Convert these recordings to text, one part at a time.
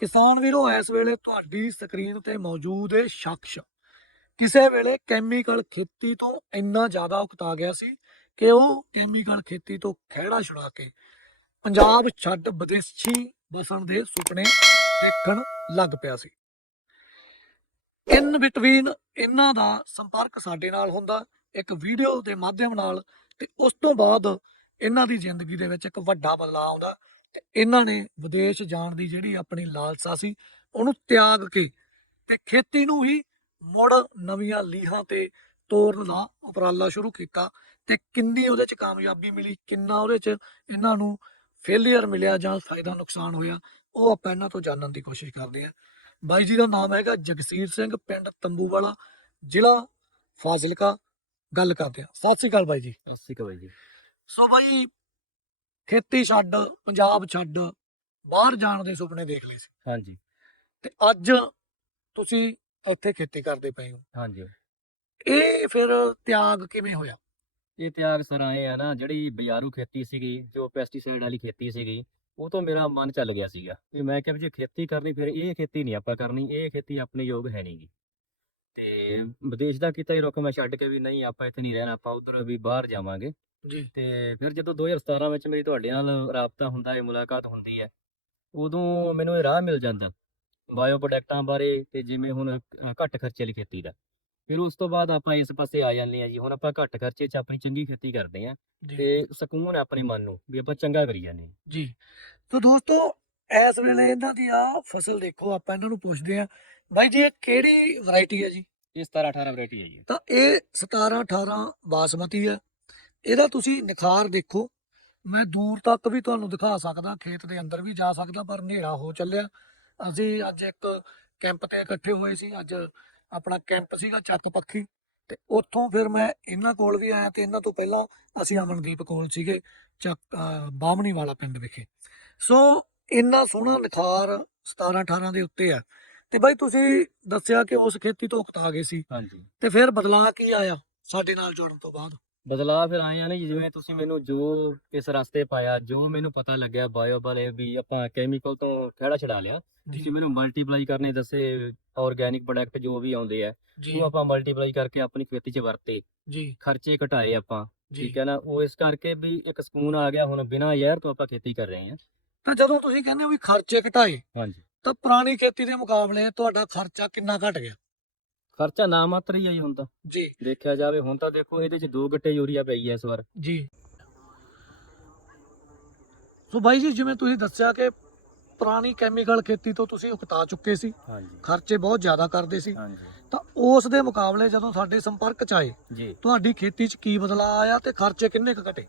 ਕਿਸਾਨ ਵੀਰੋ, ਇਸ ਵੇਲੇ ਤੁਹਾਡੀ ਸਕਰੀਨ ਤੇ ਮੌਜੂਦ ਇਹ ਸ਼ਖਸ। ਕਿਸੇ ਵੇਲੇ ਕੈਮੀਕਲ ਖੇਤੀ ਤੋਂ ਇੰਨਾ ਜ਼ਿਆਦਾ ਉਕਤਾ ਗਿਆ ਸੀ ਕਿ ਉਹ ਕੈਮੀਕਲ ਖੇਤੀ ਤੋਂ ਖਹਿੜਾ ਛੁਡਾ ਕੇ ਪੰਜਾਬ ਛੱਡ ਵਿਦੇਸ਼ੀ ਵਸਣ ਦੇ ਸੁਪਨੇ ਦੇਖਣ ਲੱਗ ਪਿਆ ਸੀ। ਇਨ ਬਿਟਵੀਨ ਇਹਨਾਂ ਦਾ ਸੰਪਰਕ ਸਾਡੇ ਨਾਲ ਹੁੰਦਾ, ਇੱਕ ਵੀਡੀਓ ਦੇ ਮਾਧਿਅਮ ਨਾਲ ਤੇ ਉਸ ਤੋਂ ਬਾਅਦ ਇਹਨਾਂ ਦੀ ਜ਼ਿੰਦਗੀ ਦੇ ਵਿੱਚ ਇੱਕ ਵੱਡਾ ਬਦਲਾਅ ਆਉਂਦਾ। ਤੇ ਇਹਨਾਂ ਨੇ ਵਿਦੇਸ਼ ਜਾਣ ਦੀ ਜਿਹੜੀ ਆਪਣੀ ਲਾਲਸਾ ਸੀ ਉਹਨੂੰ ਤਿਆਗ ਕੇ ਤੇ ਖੇਤੀ ਨੂੰ ਹੀ ਮੁੜ ਨਵੀਆਂ ਲੀਹਾਂ ਤੇ ਤੋਰਨ ਦਾ ਉਪਰਾਲਾ ਸ਼ੁਰੂ ਕੀਤਾ ਤੇ ਕਿੰਨੀ ਉਹਦੇ ਚ ਕਾਮਯਾਬੀ ਮਿਲੀ ਕਿੰਨਾ ਉਹਦੇ ਚ ਇਹਨਾਂ ਨੂੰ ਫੇਲਿਅਰ ਮਿਲਿਆ ਜਾਂ ਫਾਇਦਾ ਨੁਕਸਾਨ ਹੋਇਆ ਉਹ ਆਪਾਂ ਇਹਨਾਂ ਤੋਂ ਜਾਣਨ ਦੀ ਕੋਸ਼ਿਸ਼ ਕਰਦੇ ਹਾਂ। ਬਾਈ ਜੀ ਦਾ ਨਾਮ ਹੈਗਾ ਜਗਸੀਰ ਸਿੰਘ ਪਿੰਡ ਤੰਬੂਵਾਲਾ ਜ਼ਿਲ੍ਹਾ ਫਾਜ਼ਿਲਕਾ। ਗੱਲ ਕਰਦੇ ਹਾਂ। ਸਤਿ ਸ੍ਰੀ ਅਕਾਲ ਬਾਈ ਜੀ। ਸਤਿ ਸ਼੍ਰੀ ਜੀ। ਸੋ ਬਾਈ ਖੇਤੀ ਛੱਡ ਪੰਜਾਬ ਛੱਡ ਬਾਹਰ ਜਾਣ ਦੇ ਸੁਪਨੇ ਦੇਖ ਲਏ ਸੀ। ਹਾਂਜੀ। ਤੇ ਅੱਜ ਤੁਸੀਂ ਇੱਥੇ ਖੇਤੀ ਕਰਦੇ ਪਏ ਹੋ। ਹਾਂਜੀ। ਇਹ ਫਿਰ ਤਿਆਗ ਕਿਵੇਂ ਹੋਇਆ? ਇਹ ਤਿਆਗ ਸਰ ਆਏ ਆ ਨਾ ਜਿਹੜੀ ਬਾਜ਼ਾਰੂ ਖੇਤੀ ਸੀਗੀ ਜੋ ਪੈਸਟੀਸਾਈਡ ਵਾਲੀ ਖੇਤੀ ਸੀਗੀ ਉਹ ਤੋਂ ਮੇਰਾ ਮਨ ਚੱਲ ਗਿਆ ਸੀਗਾ। ਵੀ ਮੈਂ ਕਿਹਾ ਵੀ ਜੇ ਖੇਤੀ ਕਰਨੀ ਫਿਰ ਇਹ ਖੇਤੀ ਨਹੀਂ ਆਪਾਂ ਕਰਨੀ ਇਹ ਖੇਤੀ ਆਪਣੇ ਯੋਗ ਹੈ ਨਹੀਂਗੀ ਤੇ ਵਿਦੇਸ਼ ਦਾ ਕੀਤਾ ਹੀ ਰੁੱਖ ਮੈਂ ਛੱਡ ਕੇ ਵੀ ਨਹੀਂ ਆਪਾਂ ਇੱਥੇ ਨਹੀਂ ਰਹਿਣਾ ਆਪਾਂ ਉਧਰ ਵੀ ਬਾਹਰ ਜਾਵਾਂਗੇ। ਜੀ। ਤੇ ਫਿਰ ਜਦੋਂ 2017 ਵਿੱਚ ਮੇਰੀ ਤੁਹਾਡੇ ਨਾਲ ਰਾਬਤਾ ਹੁੰਦਾ ਹੈ ਮੁਲਾਕਾਤ ਹੁੰਦੀ ਹੈ ਉਦੋਂ ਮੈਨੂੰ ਇਹ ਰਾਹ ਮਿਲ ਜਾਂਦਾ ਬਾਇਓ ਪ੍ਰੋਡਕਟਾਂ ਬਾਰੇ ਤੇ ਜਿਵੇਂ ਹੁਣ ਘੱਟ ਖਰਚੇ ਵਾਲੀ ਖੇਤੀ ਦਾ। ਫਿਰ ਉਸ ਤੋਂ ਬਾਅਦ ਆਪਾਂ ਇਸ ਪਾਸੇ ਆ ਜਾਂਦੇ ਆ ਜੀ ਹੁਣ ਆਪਾਂ ਘੱਟ ਖਰਚੇ 'ਚ ਆਪਣੀ ਚੰਗੀ ਖੇਤੀ ਕਰਦੇ ਆ ਤੇ ਸਕੂਨ ਹੈ ਆਪਣੇ ਮਨ ਨੂੰ ਵੀ ਆਪਾਂ ਚੰਗਾ ਕਰੀ ਜਾਂਦੇ ਜੀ। ਤਾਂ ਦੋਸਤੋ ਇਸ ਵੇਲੇ ਇਹਨਾਂ ਦੀ ਆ ਫਸਲ ਦੇਖੋ ਆਪਾਂ ਇਹਨਾਂ ਨੂੰ ਪੁੱਛਦੇ ਆ ਬਾਈ ਜੀ ਇਹ ਕਿਹੜੀ ਵੈਰਾਈਟੀ ਹੈ ਜੀ? ਇਹ 17 18 ਵੈਰਾਈਟੀ ਹੈ ਜੀ। ਤਾਂ ਇਹ 17 18 ਬਾਸਮਤੀ ਹੈ। ਇਹਦਾ ਤੁਸੀਂ ਨਿਖਾਰ ਦੇਖੋ। ਮੈਂ ਦੂਰ ਤੱਕ ਵੀ ਤੁਹਾਨੂੰ ਦਿਖਾ ਸਕਦਾ ਖੇਤ ਦੇ ਅੰਦਰ ਵੀ ਜਾ ਸਕਦਾ ਪਰ ਹਨੇਰਾ ਹੋ ਚੱਲਿਆ। ਅਸੀਂ ਅੱਜ ਇੱਕ ਕੈਂਪ ਤੇ ਇਕੱਠੇ ਹੋਏ ਸੀ। ਅੱਜ ਆਪਣਾ ਕੈਂਪ ਸੀਗਾ ਚੱਕ ਪੱਖੀ। ਤੇ ਉੱਥੋਂ ਫਿਰ ਮੈਂ ਇਹਨਾਂ ਕੋਲ ਵੀ ਆਇਆ ਤੇ ਇਹਨਾਂ ਤੋਂ ਪਹਿਲਾਂ ਅਸੀਂ ਅਮਨਦੀਪ ਕੋਲ ਸੀਗੇ ਚੱਕ ਬਾਹਮਣੀ ਵਾਲਾ ਪਿੰਡ ਵਿਖੇ। ਸੋ ਇੰਨਾ ਸੋਹਣਾ ਨਿਖਾਰ 17 18 ਦੇ ਉੱਤੇ ਆ। ਤੇ ਬਾਈ ਤੁਸੀਂ ਦੱਸਿਆ ਕਿ ਉਸ ਖੇਤੀ ਤੋਂ ਉਕਤਾ ਗਏ ਸੀ। ਹਾਂਜੀ। ਤੇ ਫਿਰ ਬਦਲਾਅ ਕੀ ਆਇਆ ਸਾਡੇ ਨਾਲ ਜੁੜਨ ਤੋਂ ਬਾਅਦ? ਬਦਲਾਅ ਫਿਰ ਆਏ ਆ ਨਾ ਜੀ, ਜਿਵੇਂ ਤੁਸੀਂ ਮੈਨੂੰ ਜੋ ਇਸ ਰਸਤੇ ਪਾਇਆ ਜੋ ਮੈਨੂੰ ਪਤਾ ਲੱਗਿਆ ਬਾਇਓ ਵਾਲੇ ਵੀ ਆਪਾਂ ਕੈਮੀਕਲ ਤੋਂ ਖਹਿੜਾ ਛਡਾ ਲਿਆ ਤੁਸੀਂ ਮੈਨੂੰ ਮਲਟੀਪਲਾਈ ਕਰਨੇ ਦੱਸੇ ਆਰਗੈਨਿਕ ਪ੍ਰੋਡਕਟ ਜੋ ਵੀ ਆਉਂਦੇ ਆ ਜੀ। ਉਹ ਆਪਾਂ ਮਲਟੀਪਲਾਈ ਕਰਕੇ ਆਪਣੀ ਖੇਤੀ 'ਚ ਵਰਤੇ। ਜੀ। ਖਰਚੇ ਘਟਾਏ ਆਪਾਂ ਜੀ। ਠੀਕ ਹੈ ਨਾ? ਉਹ ਇਸ ਕਰਕੇ ਵੀ ਇੱਕ ਸਕੂਨ ਆ ਗਿਆ ਹੁਣ ਬਿਨਾਂ ਜ਼ਹਿਰ ਤੋਂ ਆਪਾਂ ਖੇਤੀ ਕਰ ਰਹੇ ਹਾਂ ਤਾਂ ਜਦੋਂ ਤੁਸੀਂ ਕਹਿੰਦੇ ਹੋ ਵੀ ਖਰਚੇ ਘਟਾਏ ਹਾਂਜੀ। ਤਾਂ ਪੁਰਾਣੀ ਖੇਤੀ ਦੇ ਮੁਕਾਬਲੇ ਤੁਹਾਡਾ ਖਰਚਾ ਕਿੰਨਾ ਘਟ ਗਿਆ? ਖਰਚਾ ਨਾ ਮਾਤਰ ਹੀ ਆ ਜੀ ਹੁਣ ਤਾਂ। ਜੀ। ਦੇਖਿਆ ਜਾਵੇ ਹੁਣ ਤਾਂ ਦੇਖੋ ਇਹਦੇ 'ਚ ਦੋ ਗੱਟੇ ਯੂਰੀਆ ਪਈ ਹੈ ਇਸ ਵਾਰ। ਜੀ। ਸੋ ਬਾਈ ਜੀ ਜਿਵੇਂ ਤੁਸੀਂ ਦੱਸਿਆ ਕਿ ਪੁਰਾਣੀ ਕੈਮੀਕਲ ਖੇਤੀ ਤੋਂ ਤੁਸੀਂ ਉਕਤਾ ਚੁੱਕੇ ਸੀ ਹਾਂਜੀ। ਖਰਚੇ ਬਹੁਤ ਜ਼ਿਆਦਾ ਕਰਦੇ ਸੀ। ਹਾਂਜੀ। ਤਾਂ ਉਸ ਦੇ ਮੁਕਾਬਲੇ ਜਦੋਂ ਸਾਡੇ ਸੰਪਰਕ ਚ ਆਏ ਜੀ। ਤੁਹਾਡੀ ਖੇਤੀ ਚ ਕੀ ਬਦਲਾਅ ਆਇਆ ਤੇ ਖਰਚੇ ਕਿੰਨੇ ਕੁ ਘਟੇ?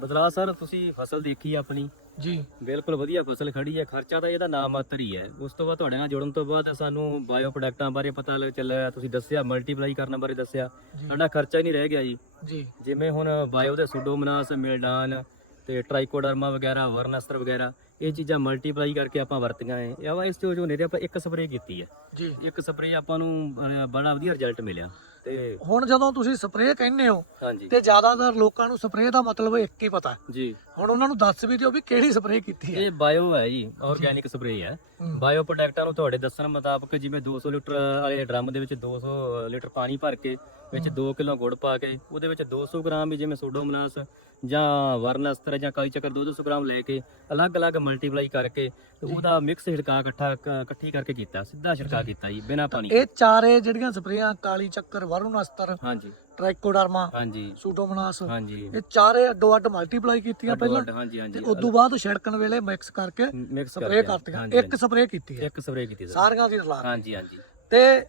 ਬਦਲਾ ਸਰ ਤੁਸੀਂ ਫਸਲ ਦੇਖੀ ਆਪਣੀ? ਜੀ। ਬਿਲਕੁਲ ਵਧੀਆ ਫਸਲ ਖੜੀ ਹੈ ਖਰਚਾ ਤਾਂ ਇਹਦਾ ਨਾਮ ਮਾਤਰ ਹੀ ਹੈ ਉਸ ਤੋਂ ਬਾਅਦ ਤੁਹਾਡੇ ਨਾਲ ਜੁੜਨ ਤੋਂ ਬਾਅਦ ਸਾਨੂੰ ਬਾਇਓ ਪ੍ਰੋਡਕਟਾਂ ਬਾਰੇ ਪਤਾ ਲੱਗ ਚੱਲਿਆ ਤੁਸੀਂ ਦੱਸਿਆ ਮਲਟੀਪਲਾਈ ਕਰਨ ਬਾਰੇ ਦੱਸਿਆ। ਸਾਡਾ ਖਰਚਾ ਹੀ ਨਹੀਂ ਰਹਿ ਗਿਆ ਜੀ। ਜੀ। ਜਿਵੇਂ ਹੁਣ ਬਾਇਓ ਦੇ ਸੁਡੋਮਨਾਸ ਮਿਲਡਾਨ ਤੇ ਟ੍ਰਾਈਕੋਡਰਮਾ ਵਗੈਰਾ ਵਰਨਸਟਰ ਵਗੈਰਾ ਇਹ ਚੀਜ਼ਾਂ ਮਲਟੀਪਲਾਈ ਕਰਕੇ ਆਪਾਂ ਵਰਤੀਆਂ ਹੈ ਇਹ ਵਾ ਇਸ ਤੋਂ ਜੋ ਨੇ ਆਪਾਂ ਇੱਕ ਸਪਰੇਅ ਕੀਤੀ ਹੈ ਜੀ। ਇੱਕ ਸਪਰੇਅ ਆਪਾਂ ਨੂੰ ਬੜਾ ਵਧੀਆ ਰਿਜ਼ਲਟ ਮਿਲਿਆ। ਤੇ ਹੁਣ ਜਦੋਂ ਤੁਸੀਂ ਸਪਰੇਅ ਕਹਿੰਦੇ ਹੋ ਹਾਂਜੀ। ਤੇ ਜ਼ਿਆਦਾਤਰ ਲੋਕਾਂ ਨੂੰ ਸਪਰੇਅ ਦਾ ਮਤਲਬ ਇੱਕ ਹੀ ਪਤਾ ਜੀ। ਹੁਣ ਉਹਨਾਂ ਨੂੰ ਦੱਸ ਵੀ ਦਿਓ ਵੀ ਕਿਹੜੀ ਸਪਰੇਅ ਕੀਤੀ ਹੈ। ਇਹ ਬਾਇਓ ਹੈ ਜੀ ਆਰਗੈਨਿਕ ਸਪਰੇਅ ਹੈ। ਬਾਇਓ ਪ੍ਰੋਡਕਟਾਂ ਨੂੰ ਤੁਹਾਡੇ ਦੱਸਣ ਮੁਤਾਬਕ ਜਿਵੇਂ 200 ਲੀਟਰ ਵਾਲੇ ਡਰਮ ਦੇ ਵਿੱਚ 200 ਲੀਟਰ ਪਾਣੀ ਭਰ ਕੇ ਵਿੱਚ 2 ਕਿਲੋ ਗੁੜ ਪਾ ਕੇ ਉਹਦੇ ਵਿੱਚ 200 ਗ੍ਰਾਮ ਵੀ ਜਿਵੇਂ ਸੋਡੋਮੋਨਾਸ ਜਾਂ ਵਰਨਸਤਰ ਜਾਂ ਕਾਲੀ ਚੱਕਰ 200 ਗ੍ਰਾਮ ਲੈ ਕੇ ਅਲੱਗ-ਅਲੱਗ ਮਲਟੀਪਲਾਈ ਕਰਕੇ ਤੇ ਉਹਦਾ ਮਿਕਸ ਛਿੜਕਾ ਇਕੱਠਾ ਇਕੱਠੀ ਕਰਕੇ ਕੀਤਾ ਸਿੱਧਾ ਛਿੜਕਾ ਕੀਤਾ ਜੀ ਬਿਨਾਂ ਪਾਣੀ ਇਹ ਚਾਰੇ ਜਿਹੜੀਆਂ ਸਪਰੇਆਂ ਕਾਲੀ ਚੱਕਰ ਵਰੁਣ ਅਸਤਰ ਹਾਂਜੀ। ਟ੍ਰਾਈਕੋਡਰਮਾ ਹਾਂਜੀ। ਸੂਡੋਮੋਨਾਸ। ਹਾਂਜੀ। ਇਹ ਚਾਰੇ ਅੱਡੋ ਅੱਡ ਮਲਟੀਪਲਾਈ ਕੀਤੀਆਂ ਪਹਿਲਾਂ ਹਾਂਜੀ ਹਾਂਜੀ ਤੇ ਉਸ ਤੋਂ ਬਾਅਦ ਛਿੜਕਣ ਵੇਲੇ ਮਿਕਸ ਕਰਕੇ ਮਿਕਸ ਸਪਰੇਅ ਕਰਤੀਆਂ। ਇੱਕ ਸਪਰੇਅ ਕੀਤੀ ਹੈ। ਇੱਕ ਸਪਰੇਅ ਕੀਤੀ ਸਰ ਸਾਰੀਆਂ ਦੀ ਰਲਾ। ਹਾਂਜੀ ਹਾਂਜੀ। ਤੇ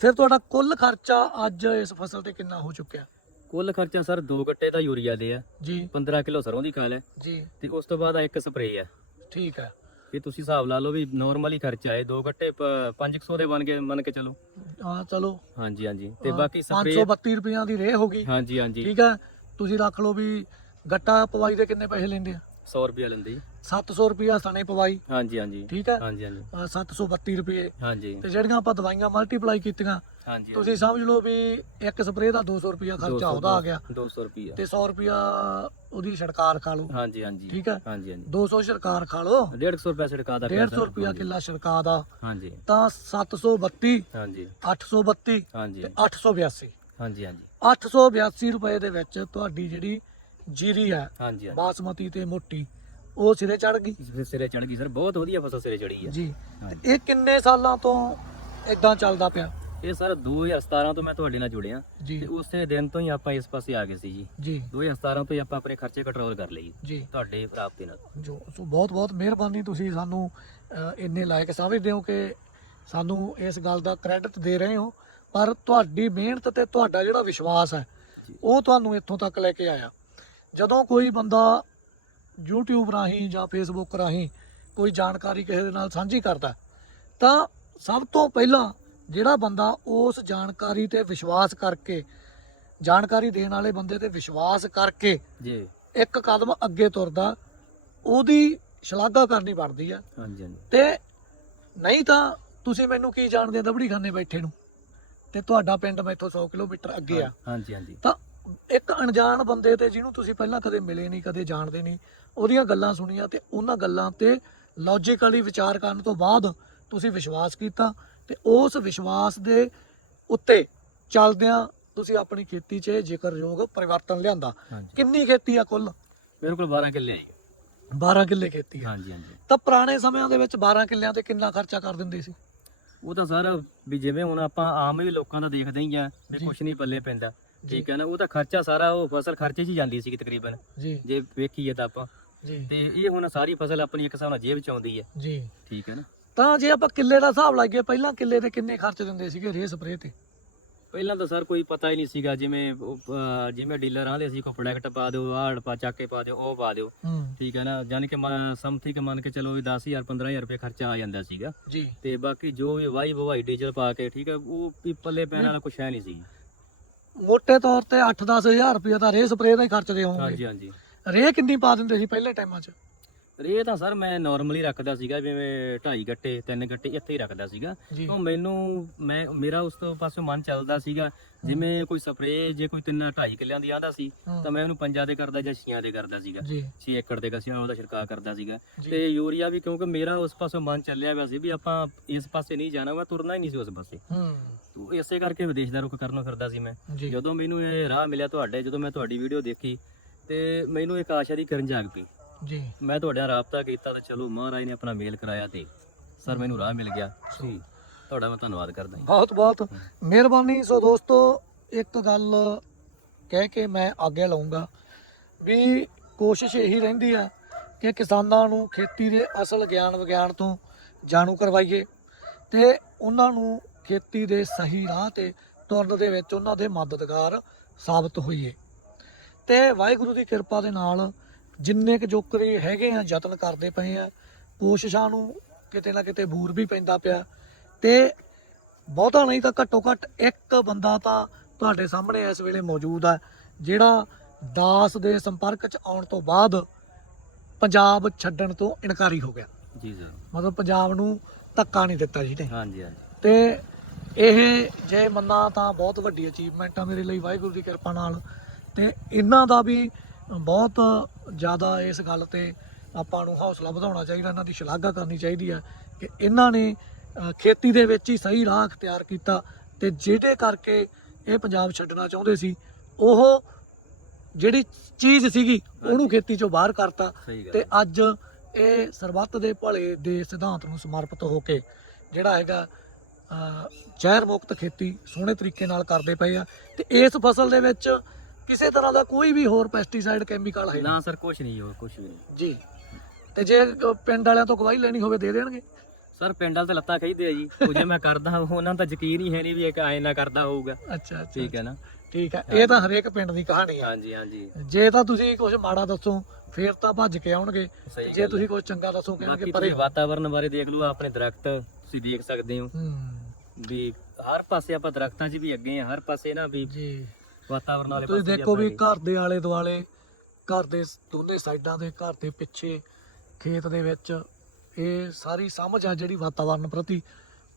ਫਿਰ ਤੁਹਾਡਾ ਕੁੱਲ ਖਰਚਾ ਅੱਜ ਇਸ ਫਸਲ ਤੇ ਕਿੰਨਾ ਹੋ ਚੁੱਕਿਆ? ਕੁੱਲ ਖਰਚਾ ਸਰ ਦੋ ਗੱਟੇ ਦਾ ਯੂਰੀਆ ਦੇ ਆ। ਜੀ। 15 ਕਿਲੋ ਸਰੋਂ ਦੀ ਖਾਲ ਹੈ। ਜੀ। ਤੇ ਉਸ ਤੋਂ ਬਾਅਦ ਆ ਇੱਕ ਸਪਰੇਅ ਹੈ। ਠੀਕ ਹੈ। ਇਹ ਤੁਸੀਂ ਹਿਸਾਬ ਲਾ ਲਓ ਵੀ ਨਾਰਮਲੀ ਖਰਚਾ ਹੈ ਦੋ ਗੱਟੇ 500 ਦੇ ਬਣ ਕੇ ਮੰਨ ਕੇ ਚਲੋ। ਹਾਂ ਚਲੋ। ਹਾਂਜੀ ਹਾਂਜੀ। ਤੇ ਬਾਕੀ ਸਪਰੇਅ 532 ਰੁਪਈਆਂ ਦੀ ਰੇਹ ਹੋ ਗਈ। ਹਾਂਜੀ ਹਾਂਜੀ। ਠੀਕ ਹੈ ਤੁਸੀਂ ਰੱਖ ਲਓ ਵੀ ਗੱਟਾ ਪਵਾਈ ਦੇ ਕਿੰਨੇ ਪੈਸੇ ਲੈਂਦੇ ਆ? 100 ਰੁਪਏ ਲੈਂਦੇ ਜੀ। 700 ਰੁਪਈਆ ਸਣੇ ਪਵਾਈ। ਹਾਂਜੀ ਹਾਂਜੀ। ਠੀਕ ਹੈ ਹਾਂਜੀ ਹਾਂਜੀ। ਅਹ 732 ਰੁਪਏ। ਹਾਂਜੀ। ਤੇ ਜਿਹੜੀਆਂ ਆਪਾਂ ਦਵਾਈਆਂ ਮਲਟੀਪਲਾਈ ਕੀਤੀਆਂ ਹਾਂਜੀ ਤੁਸੀਂ ਸਮਝ ਲਓ ਵੀ ਇੱਕ ਸਪਰੇਅ ਦਾ 200 ਰੁਪਿਆ ਖਰਚਾ ਉਹਦਾ ਆ ਗਿਆ 200 ਰੁਪਿਆ ਤੇ 100 ਰੁਪਿਆ ਉਹਦੀ ਛੜਕਾਰ ਖਾ ਲਓ। ਹਾਂਜੀ ਹਾਂਜੀ। ਠੀਕ ਹੈ? ਹਾਂਜੀ ਹਾਂਜੀ। 200 ਛੜਕਾਰ ਖਾ ਲਓ। 150 ਰੁਪਏ ਛਿੜਕਾ ਦਾ 150 ਰੁਪਿਆ ਕਿੱਲਾ ਛੜਕਾ ਦਾ। ਹਾਂਜੀ। ਤਾਂ 732 ਹਾਂਜੀ। 832 ਹਾਂਜੀ। ਤੇ 882 ਹਾਂਜੀ ਹਾਂਜੀ। 882 ਰੁਪਏ ਦੇ ਵਿੱਚ ਤੁਹਾਡੀ ਜਿਹੜੀ ਜੀਰੀ ਹੈ ਹਾਂਜੀ। ਬਾਸਮਤੀ ਤੇ ਮੋਟੀ ਉਹ ਸਿਰੇ ਚੜ ਗਈ? ਸਿਰੇ ਚੜ ਗਈ ਸਰ। ਬਹੁਤ ਵਧੀਆ ਫਸਲ ਸਿਰੇ ਚੜੀ ਹੈ ਜੀ। ਇਹ ਕਿੰਨੇ ਸਾਲਾਂ ਤੋਂ ਇਦਾਂ ਚੱਲਦਾ ਪਿਆ? ਇਹ ਸਰ 2017 ਤੋਂ ਮੈਂ ਤੁਹਾਡੇ ਨਾਲ ਜੁੜਿਆ ਤੇ ਉਸੇ ਦਿਨ ਤੋਂ ਹੀ ਆਪਾਂ ਇਸ ਪਾਸੇ ਆ ਗਏ ਸੀ ਜੀ। ਜੀ। 2017 ਤੋਂ ਹੀ ਆਪਾਂ ਆਪਣੇ ਖਰਚੇ ਕੰਟਰੋਲ ਕਰ ਲਈ ਜੀ। ਤੁਹਾਡੇ ਪ੍ਰਾਪਤੀ ਨਾਲ। ਜੋ ਸੋ ਬਹੁਤ ਬਹੁਤ ਮਿਹਰਬਾਨੀ ਤੁਸੀਂ ਸਾਨੂੰ ਇੰਨੇ ਲਾਇਕ ਸਮਝਦੇ ਹੋ ਕਿ ਸਾਨੂੰ ਇਸ ਗੱਲ ਦਾ ਕ੍ਰੈਡਿਟ ਦੇ ਰਹੇ ਹੋ ਪਰ ਤੁਹਾਡੀ ਮਿਹਨਤ ਤੇ ਤੁਹਾਡਾ ਜਿਹੜਾ ਵਿਸ਼ਵਾਸ ਹੈ। ਉਹ ਤੁਹਾਨੂੰ ਇੱਥੋਂ ਤੱਕ ਲੈ ਕੇ ਆਇਆ। ਜਦੋਂ ਕੋਈ ਬੰਦਾ YouTube ਰਾਹੀਂ ਜਾਂ Facebook ਰਾਹੀਂ ਕੋਈ ਜਾਣਕਾਰੀ ਕਿਸੇ ਦੇ ਨਾਲ ਸਾਂਝੀ ਕਰਦਾ ਤਾਂ ਸਭ ਤੋਂ ਪਹਿਲਾਂ ਜਿਹੜਾ ਬੰਦਾ ਉਸ ਜਾਣਕਾਰੀ ਤੇ ਵਿਸ਼ਵਾਸ ਕਰਕੇ ਜਾਣਕਾਰੀ ਦੇਣ ਵਾਲੇ ਬੰਦੇ ਤੇ ਵਿਸ਼ਵਾਸ ਕਰਕੇ ਜੀ। ਇੱਕ ਕਦਮ ਅੱਗੇ ਤੁਰਦਾ ਉਹਦੀ ਸ਼ਲਾਘਾ ਕਰਨੀ ਬਣਦੀ ਆ। ਹਾਂਜੀ ਹਾਂਜੀ। ਤੇ ਨਹੀਂ ਤਾਂ ਤੁਸੀਂ ਮੈਨੂੰ ਕੀ ਜਾਣਦੇ ਦਬੜੀ ਖਾਨੇ ਬੈਠੇ ਨੂੰ? ਤੇ ਤੁਹਾਡਾ ਪਿੰਡ ਮੈਥੋਂ 100 ਕਿਲੋਮੀਟਰ ਅੱਗੇ ਆ। ਹਾਂਜੀ ਹਾਂਜੀ। ਤਾਂ ਇੱਕ ਅਣਜਾਣ ਬੰਦੇ ਤੇ ਜਿਹਨੂੰ ਤੁਸੀਂ ਪਹਿਲਾਂ ਕਦੇ ਮਿਲੇ ਨਹੀਂ ਕਦੇ ਜਾਣਦੇ ਨਹੀਂ ਉਹਦੀਆਂ ਗੱਲਾਂ ਸੁਣੀਆਂ ਤੇ ਉਹਨਾਂ ਗੱਲਾਂ ਤੇ ਲੌਜੀਕਲੀ ਵਿਚਾਰ ਕਰਨ ਤੋਂ ਬਾਅਦ ਤੁਸੀਂ ਵਿਸ਼ਵਾਸ ਕੀਤਾ। ਤੇ ਉਸ ਵਿਸ਼ਵਾਸ ਦੇ ਉੱਤੇ ਚੱਲਦਿਆਂ ਤੁਸੀਂ ਆਪਣੀ ਖੇਤੀ 'ਚ ਇਹ ਜ਼ਿਕਰਯੋਗ ਪਰਿਵਰਤਨ ਲਿਆਂਦਾ। ਕਿੰਨੀ ਖੇਤੀ ਆ ਕੁੱਲ? ਮੇਰੇ ਕੋਲ 12 ਕਿੱਲੇ ਆ ਜੀ। 12 ਕਿੱਲੇ ਖੇਤੀ ਆ। ਹਾਂਜੀ ਹਾਂਜੀ। ਤਾਂ ਪੁਰਾਣੇ ਸਮਿਆਂ ਦੇ ਵਿੱਚ 12 ਕਿੱਲਿਆਂ ਤੇ ਕਿੰਨਾ ਖਰਚਾ ਕਰ ਦਿੰਦੇ ਸੀ? ਉਹ ਤਾਂ ਸਰ ਵੀ ਜਿਵੇਂ ਹੁਣ ਆਪਾਂ ਆਮ ਵੀ ਲੋਕਾਂ ਦਾ ਦੇਖਦੇ ਹੀ ਆ ਵੀ। ਕੁਛ ਨਹੀਂ ਪੱਲੇ ਪੈਂਦਾ। ਠੀਕ ਹੈ ਨਾ ਉਹ ਤਾਂ ਖਰਚਾ ਸਾਰਾ ਉਹ ਫਸਲ ਖਰਚੇ 'ਚ ਹੀ ਜਾਂਦੀ ਸੀ ਤਕਰੀਬਨ ਜੀ। ਜੇ ਵੇਖੀਏ ਤਾਂ ਆਪਾਂ। ਜੀ। ਤੇ ਇਹ ਹੁਣ ਸਾਰੀ ਫਸਲ ਆਪਣੀ ਇੱਕ ਹਿਸਾਬ ਨਾਲ ਜੇਬ 'ਚ ਆਉਂਦੀ ਹੈ ਜੀ। ਠੀਕ ਹੈ ਨਾ। ਤਾਂ ਜੇ ਆਪਾਂ ਕਿੱਲੇ ਦਾ ਹਿਸਾਬ ਲਾਈਏ ਪਹਿਲਾਂ ਕਿੱਲੇ ਤੇ ਕਿੰਨੇ ਖਰਚ ਦਿੰਦੇ ਸੀਗੇ ਰੇ ਸਪਰੇਅ ਤੇ? ਪਹਿਲਾਂ ਤਾਂ ਸਰ ਕੋਈ ਪਤਾ ਹੀ ਨਹੀਂ ਸੀਗਾ ਜਿਵੇਂ ਉਹ, ਅਹ, ਜਿਵੇਂ ਡੀਲਰ ਆਂਦੇ ਸੀ ਕੋ ਪ੍ਰੋਡਕਟ ਪਾ ਦਿਓ ਆੜ ਪਾ ਚੱਕ ਕੇ ਪਾ ਦਿਓ ਉਹ ਪਾ ਦਿਓ। ਹੂੰ। ਠੀਕ ਹੈ ਨਾ ਯਾਨੀ ਕਿ ਸਮਥਿੰਗ ਮੰਨ ਕੇ ਚਲੋ ਵੀ 10000 15000 ਰੁਪਏ ਖਰਚਾ ਆ ਜਾਂਦਾ ਸੀਗਾ। ਜੀ। ਤੇ ਬਾਕੀ ਜੋ ਵੀ ਵਾਈ ਬਵਾਈ ਡੀਜ਼ਲ ਪਾ ਕੇ ਠੀਕ ਹੈ ਉਹ ਵੀ ਪੱਲੇ ਪੈਣ ਵਾਲਾ ਕੁਛ ਹੈ ਨਹੀਂ ਸੀ। ਮੋٹے ਤੌਰ ਤੇ 8-10 ਹਜ਼ਾਰ ਰੁਪਏ ਤਾਂ ਰੇ ਸਪਰੇਅ ਦਾ ਹੀ ਖਰਚਦੇ ਹੋਣਗੇ। ਹਾਂਜੀ ਹਾਂਜੀ। ਰੇ ਕਿੰਨੀ ਪਾ ਦਿੰਦੇ ਸੀ ਪਹਿਲੇ ਟਾਈਮਾਂ 'ਚ? ਰੇ ਤਾਂ ਸਰ ਮੈਂ ਨਾਰਮਲੀ ਰੱਖਦਾ ਸੀਗਾ ਜਿਵੇਂ 2.5 ਗੱਟੇ 3 ਗੱਟੇ ਇੱਥੇ ਹੀ ਰੱਖਦਾ ਸੀਗਾ। ਜੀ। ਤਾਂ ਮੈਨੂੰ ਮੈਂ ਮੇਰਾ ਉਸ ਤੋਂ ਪਾਸੇ ਮਨ ਚੱਲਦਾ ਸੀਗਾ। ਜਿਵੇਂ ਕੋਈ ਸਪਰੇਅ ਜੇ ਕੋਈ ਤਿੰਨ 2.5 ਕਿੱਲਿਆਂ ਦੀ ਆਂਦਾ ਸੀ ਹੂੰ। ਤਾਂ ਮੈਂ ਉਹਨੂੰ ਪੰਜਾਂ ਦੇ ਕਰਦਾ ਜਾਂ ਛੀਆਂ ਦੇ ਕਰਦਾ ਸੀਗਾ। ਜੀ। 6 ਏਕੜ ਦੇ ਕਸੀਆਂ ਉਹਦਾ ਛਿੜਕਾਅ ਕਰਦਾ ਸੀਗਾ। ਜੀ। ਤੇ ਯੂਰੀਆ ਵੀ ਕਿਉਂਕਿ ਮੇਰਾ ਉਸ ਪਾਸੋਂ ਮਨ ਚੱਲਿਆ ਹੋਇਆ ਸੀ ਵੀ ਆਪਾਂ ਇਸ ਪਾਸੇ ਨਹੀਂ ਜਾਣਾ ਮੈਂ ਤੁਰਨਾ ਹੀ ਨਹੀਂ ਸੀ ਉਸ ਪਾਸੇ। ਹੂੰ। ਤੋ ਇਸੇ ਕਰਕੇ ਵਿਦੇਸ਼ ਦਾ ਰੁਖ ਕਰਨੋਂ ਫਿਰਦਾ ਸੀ ਮੈਂ। ਜੀ। ਜਦੋਂ ਮੈਨੂੰ ਇਹ ਰਾਹ ਮਿਲਿਆ ਤੁਹਾਡੇ ਜਦੋਂ ਮੈਂ ਤੁਹਾਡੀ ਵੀਡੀਓ ਦੇਖੀ ਤੇ ਮੈਨੂੰ ਇੱਕ ਆਸ਼ਾ ਦੀ ਕਿਰਨ ਜਾਗ ਪਈ। ਜੀ। ਮੈਂ ਤੁਹਾਡੇ ਨਾਲ ਰਾਬਤਾ ਕੀਤਾ ਤੇ ਚਲੋ ਮਹਾਰਾਜ ਨੇ ਆਪਣਾ ਮੇਲ ਕਰਾਇਆ ਤੇ ਸਰ ਮੈਨੂੰ ਰਾਹ ਮਿਲ ਗਿਆ। ਜੀ। ਤੁਹਾਡਾ ਮੈਂ ਧੰਨਵਾਦ ਕਰਦਾ ਹਾਂ ਬਹੁਤ ਬਹੁਤ ਮਿਹਰਬਾਨੀ। ਸੋ ਦੋਸਤੋ ਇੱਕ ਗੱਲ ਕਹਿ ਕੇ ਮੈਂ ਅੱਗੇ ਲਾਉਂਗਾ ਵੀ ਕੋਸ਼ਿਸ਼ ਇਹੀ ਰਹਿੰਦੀ ਆ ਕਿ ਕਿਸਾਨਾਂ ਨੂੰ ਖੇਤੀ ਦੇ ਅਸਲ ਗਿਆਨ ਵਿਗਿਆਨ ਤੋਂ ਜਾਣੂ ਕਰਵਾਈਏ ਤੇ ਉਹਨਾਂ ਨੂੰ ਖੇਤੀ ਦੇ ਸਹੀ ਰਾਹ ਤੇ ਤੁਰਨ ਦੇ ਵਿੱਚ ਉਹਨਾਂ ਦੇ ਮਦਦਗਾਰ ਸਾਬਤ ਹੋਈਏ। ਤੇ ਵਾਹਿਗੁਰੂ ਦੀ ਕਿਰਪਾ ਦੇ ਨਾਲ ਜਿੰਨੇ ਕੁ ਜੋਕਰੇ ਹੈਗੇ ਆ ਯਤਨ ਕਰਦੇ ਪਏ ਆ ਕੋਸ਼ਿਸ਼ਾਂ ਨੂੰ ਕਿਤੇ ਨਾ ਕਿਤੇ ਬੂਰ ਵੀ ਪੈਂਦਾ ਪਿਆ। ਤੇ ਬਹੁਤਾ ਨਹੀਂ ਤਾਂ ਘੱਟੋ ਘੱਟ ਇੱਕ ਬੰਦਾ ਤਾਂ ਤੁਹਾਡੇ ਸਾਹਮਣੇ ਇਸ ਵੇਲੇ ਮੌਜੂਦ ਹੈ ਜਿਹੜਾ ਦਾਸ ਦੇ ਸੰਪਰਕ ਚ ਆਉਣ ਤੋਂ ਬਾਅਦ ਪੰਜਾਬ ਛੱਡਣ ਤੋਂ ਇਨਕਾਰੀ ਹੋ ਗਿਆ। ਜੀ ਸਰ ਮਤਲਬ ਪੰਜਾਬ ਨੂੰ ਧੱਕਾ ਨਹੀਂ ਦਿੱਤਾ ਜਿਹਨੇ ਹਾਂਜੀ ਹਾਂਜੀ। ਤੇ ਇਹ ਜੇ ਮੰਨਾ ਤਾਂ ਬਹੁਤ ਵੱਡੀ ਅਚੀਵਮੈਂਟ ਆ ਮੇਰੇ ਲਈ ਵਾਹਿਗੁਰੂ ਦੀ ਕਿਰਪਾ ਨਾਲ। ਤੇ ਇਹਨਾਂ ਦਾ ਵੀ ਬਹੁਤ ਜ਼ਿਆਦਾ ਇਸ ਗੱਲ ਤੇ ਆਪਾਂ ਨੂੰ ਹੌਸਲਾ ਵਧਾਉਣਾ ਚਾਹੀਦਾ ਇਹਨਾਂ ਦੀ ਸ਼ਲਾਘਾ ਕਰਨੀ ਚਾਹੀਦੀ ਹੈ ਕਿ ਇਹਨਾਂ ਨੇ ਖੇਤੀ ਦੇ ਵਿੱਚ ਹੀ ਸਹੀ ਰਾਹ ਅਖਤਿਆਰ ਕੀਤਾ ਤੇ ਜਿਹਦੇ ਕਰਕੇ ਇਹ ਪੰਜਾਬ ਛੱਡਣਾ ਚਾਹੁੰਦੇ ਸੀ ਉਹ ਜਿਹੜੀ ਚੀਜ਼ ਸੀਗੀ ਉਹਨੂੰ ਖੇਤੀ ਚੋਂ ਬਾਹਰ ਕਰਤਾ ਤੇ ਅੱਜ ਇਹ ਸਰਬੱਤ ਦੇ ਭਲੇ ਦੇ ਸਿਧਾਂਤ ਨੂੰ ਸਮਰਪਿਤ ਹੋ ਕੇ ਜਿਹੜਾ ਹੈਗਾ ਜ਼ਹਿਰ ਮੁਕਤ ਖੇਤੀ ਸੋਹਣੇ ਤਰੀਕੇ ਨਾਲ ਕਰਦੇ ਪਏ ਆ ਤੇ ਇਸ ਫਸਲ ਦੇ ਵਿੱਚ ਕਿਸੇ ਤਰ੍ਹਾਂ ਦਾ ਕੋਈ ਵੀ ਹੋਰ ਪੈਸਟੀਸਾਈਡ ਕੈਮੀਕਲ ਹੈ। ਨਾ ਸਰ ਕੁਛ ਨਹੀਂ ਹੋ ਕੁਛ ਵੀ ਨਹੀਂ। ਜੀ। ਤੇ ਜੇ ਪਿੰਡ ਵਾਲਿਆਂ ਤੋਂ ਗਵਾਹੀ ਲੈਣੀ ਹੋਵੇ ਦੇ ਦੇਣਗੇ? ਸਰ ਪਿੰਡ ਵਾਲ ਤੇ ਲੱਤਾਂ ਖਿੱਚਦੇ ਆ ਜੀ। ਉਹ ਜੇ ਮੈਂ ਕਰਦਾ ਉਹਨਾਂ ਤਾਂ ਯਕੀਨ ਹੀ ਹੈ ਨਹੀਂ ਵੀ ਇੱਕ ਐ ਨਾ ਕਰਦਾ ਹੋਊਗਾ। ਅੱਛਾ ਠੀਕ ਹੈ ਨਾ? ਠੀਕ ਹੈ। ਇਹ ਤਾਂ ਹਰੇਕ ਪਿੰਡ ਦੀ ਕਹਾਣੀ ਹੈ। ਹਾਂਜੀ ਹਾਂਜੀ। ਜੇ ਤਾਂ ਤੁਸੀਂ ਕੁਝ ਮਾੜਾ ਦੱਸੋ ਫੇਰ ਤਾਂ ਭੱਜ ਕੇ ਆਉਣਗੇ। ਜੇ ਤੁਸੀਂ ਕੁਝ ਚੰਗਾ ਦੱਸੋ ਕਹਿਣਗੇ ਬਾਕੀ ਪਰੇ ਤੁਸੀਂ ਵਾਤਾਵਰਨ ਬਾਰੇ ਦੇਖ ਲਓ ਆਪਣੇ ਦਰਖਤ ਤੁਸੀਂ ਦੇਖ ਸਕਦੇ ਹੋ। ਹੂੰ। ਵੀ ਹਰ ਪਾਸੇ ਆਪਾਂ ਦਰਖਤਾਂ 'ਚ ਵੀ ਅੱਗੇ ਆ ਹਰ ਪਾਸੇ ਨਾ ਵੀ ਜੀ। ਵਾਤਾਵਰਨ ਵਾਲੇ ਤੁਸੀਂ ਪਾਸੇ ਦੇਖੋ ਵੀ ਘਰ ਦੇ ਆਲੇ ਦੁਆਲੇ ਘਰ ਦੇ ਦੋਨੇ ਸਾਈਡਾਂ ਦੇ ਘਰ ਦੇ ਪਿੱਛੇ ਖੇਤ ਦੇ ਵਿੱਚ ਇਹ ਸਾਰੀ ਸਮਝ ਆ ਜਿਹੜੀ ਵਾਤਾਵਰਨ ਪ੍ਰਤੀ।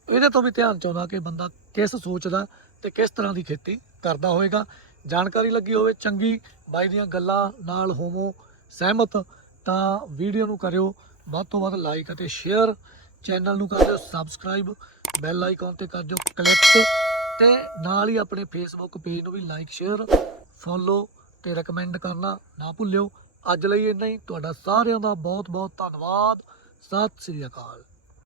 ਇਹਦੇ ਤੋਂ ਵੀ ਧਿਆਨ ਚ ਆਉਂਦਾ ਕਿ ਬੰਦਾ ਕਿਸ ਸੋਚਦਾ ਤੇ ਕਿਸ ਤਰ੍ਹਾਂ ਦੀ ਖੇਤੀ ਕਰਦਾ ਹੋਵੇਗਾ। ਜਾਣਕਾਰੀ ਲੱਗੀ ਹੋਵੇ ਚੰਗੀ ਬਾਈ ਦੀਆਂ ਗੱਲਾਂ ਨਾਲ ਹੋਵੋ ਸਹਿਮਤ ਤਾਂ ਵੀਡੀਓ ਨੂੰ ਕਰਿਓ। ਵੱਧ ਤੋਂ ਵੱਧ ਲਾਈਕ ਅਤੇ ਸ਼ੇਅਰ ਚੈਨਲ ਨੂੰ ਕਰ ਦਿਓ। ਸਬਸਕ੍ਰਾਈਬ ਬੈਲ ਆਈਕਨ ਤੇ ਕਰ ਦਿਓ। ਕਲਿੱਕ ਤੇ ਨਾਲ ਹੀ ਆਪਣੇ ਫੇਸਬੁੱਕ ਪੇਜ ਨੂੰ ਵੀ ਲਾਈਕ ਸ਼ੇਅਰ ਫੋਲੋ ਤੇ ਰეკਮੈਂਡ ਕਰਨਾ ਨਾ ਭੁੱਲਿਓ। ਅੱਜ ਲਈ ਇੰਨਾ ਹੀ। ਤੁਹਾਡਾ ਸਾਰਿਆਂ ਦਾ ਬਹੁਤ ਬਹੁਤ ਧੰਨਵਾਦ। ਸਤਿ ਸ੍ਰੀ ਅਕਾਲ।